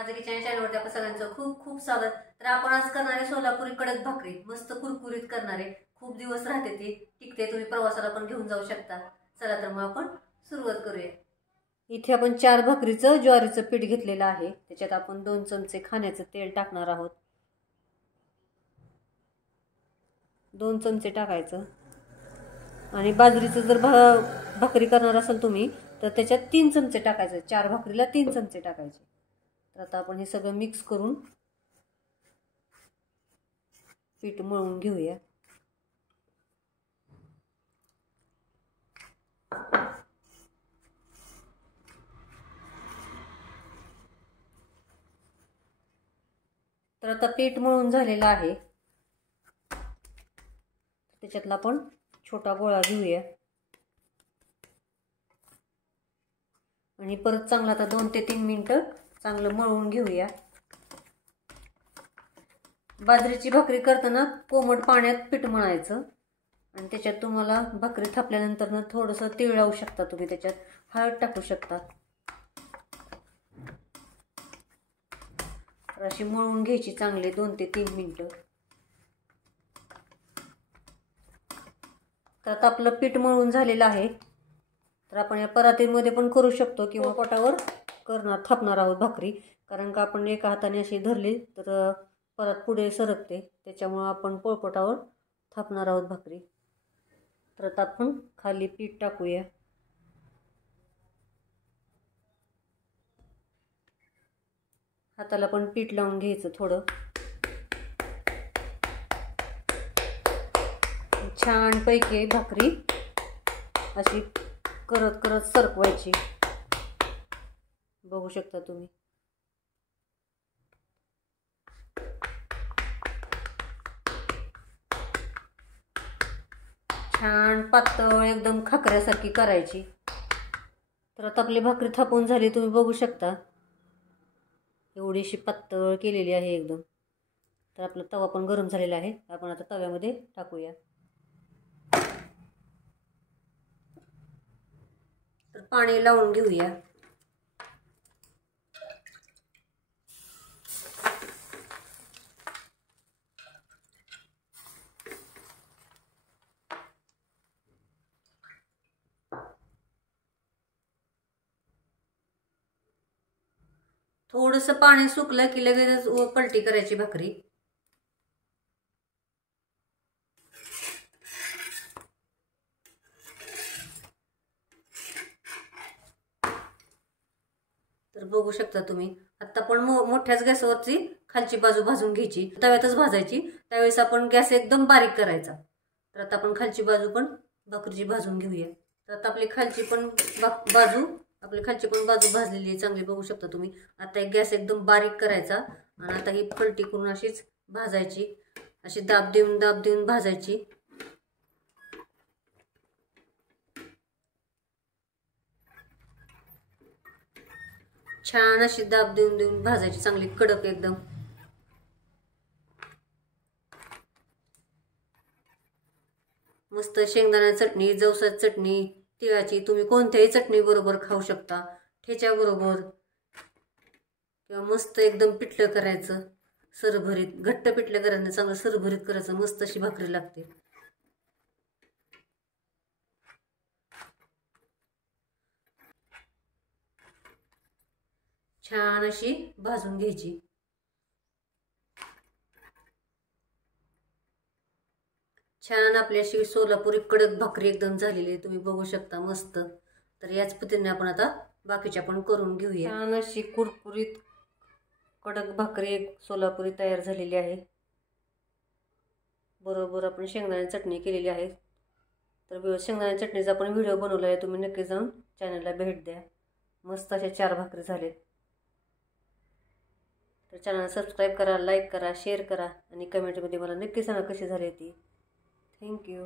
माझं किचन चॅनलवरती आपण सगळ्यांचं खूप खूप स्वागत. तर आपण आज करणारे सोलापुरी कडक भाकरी, मस्त कुरकुरीत करणारे, खूप दिवस राहते ती, टिकते, तुम्ही प्रवासाला पण घेऊन जाऊ शकता. चला तर मग आपण सुरुवात करूया. इथे आपण 4 भाकरीचं ज्वारीचं पीठ घेतलेलं आहे. त्याच्यात आपण 2 चमचे खाण्याचं तेल टाकणार आहोत. 2 चमचे टाकायचं. आणि बाजरीचं जर भाकरी करणार असाल तुम्ही तर त्याच्यात 3 चमचे टाकायचे. 4 भाकरीला 3 चमचे टाकायचे. तर आता आपण हे सगळं मिक्स करून पीठ मळून घेऊया. तर आता पीठ मळून झालेलं आहे. त्याच्यातला आपण छोटा गोळा घेऊया आणि परत चांगला आता 2 ते 3 मिनिटं चांगलं मळून घेऊया. बाजरीची भाकरी करताना कोमट पाण्यात पीठ मळायचं आणि त्याच्यात तुम्हाला भाकरी थापल्यानंतर थोडंसं तीळ लावू शकता तुम्ही, त्याच्यात हळद टाकू शकता. अशी मळून घ्यायची चांगले 2 ते 3 मिनिटं. तर आता आपलं पीठ मळून झालेलं आहे. तर आपण या परातीमध्ये पण करू शकतो किंवा पोटावर थापणार आहोत भाकरी, कारण का आपण एका हाताने अशी धरली तर परत पुढे सरकते, त्याच्यामुळे आपण पोळपाटावर थापणार आहोत भाकरी. तर आता आपण खाली पीठ टाकूया. हाताला पण पीठ लावून घ्यायचं थोडं. छान पैकी भाकरी अशी करत करत सरकवायची. बघू शकता तुम्ही. छान पातळ एकदम खाकऱ्यासारखी करायची. तर आता आपली भाकरी थापून झाली, तुम्ही बघू शकता एवढीशी पातळ केलेली आहे एकदम. तर आपला तवा पण गरम झालेला आहे. आपण आता तव्यामध्ये टाकूया. तर पाणी लावून घेऊया. थोडंसं पाणी सुकलं की लगेच पलटी करायची भाकरी. तर बघू शकता तुम्ही. आता पण मोठ्याच गॅसवरची खालची बाजू भाजून घ्यायची, तव्यातच भाजायची. त्यावेळेस आपण गॅस एकदम बारीक करायचा. तर आता आपण खालची बाजू पण भाकरीची भाजून घेऊया. तर आता आपली खालची पण बाजू भाजलेली आहे चांगली, बघू शकता तुम्ही. आता एक गॅस एकदम बारीक करायचा आणि आता ही पलटी करून अशीच भाजायची. अशी दाब देऊन भाजायची. छान अशी दाब देऊन भाजायची, चांगली कडक एकदम. मस्त शेंगदाणा चटणी, जवसाची चटणी, तिळाची, तुम्ही कोणत्याही चटणी बरोबर खाऊ शकता. ठेच्या बरोबर किंवा मस्त एकदम पिठलं करायचं सरभरीत, घट्ट पिठलं करायचं, चांगलं सरभरीत करायचं, मस्त अशी भाकरी लागते. छान अशी भाजून घ्यायची. छान आपली अशी सोलापुरी कडक भाकरी एकदम झालेली आहे, तुम्ही बघू शकता मस्त. तर याच पद्धतीने आपण आता बाकीच्या पण करून घेऊया. छान अशी कुरकुरीत कडक भाकरी एक सोलापुरी तयार झालेली आहे. बरोबर आपण शेंगदाणे चटणी केलेली आहे. तर शेंगदाणे चटणीचा पण व्हिडिओ बनवला आहे, तुम्ही नक्की जाऊन चॅनलला भेट द्या. मस्त अशा 4 भाकरी झालेत. तर चॅनल सबस्क्राईब करा, लाईक करा, शेअर करा आणि कमेंटमध्ये मला नक्की सांगा कशी झाली ती. थँक्यू.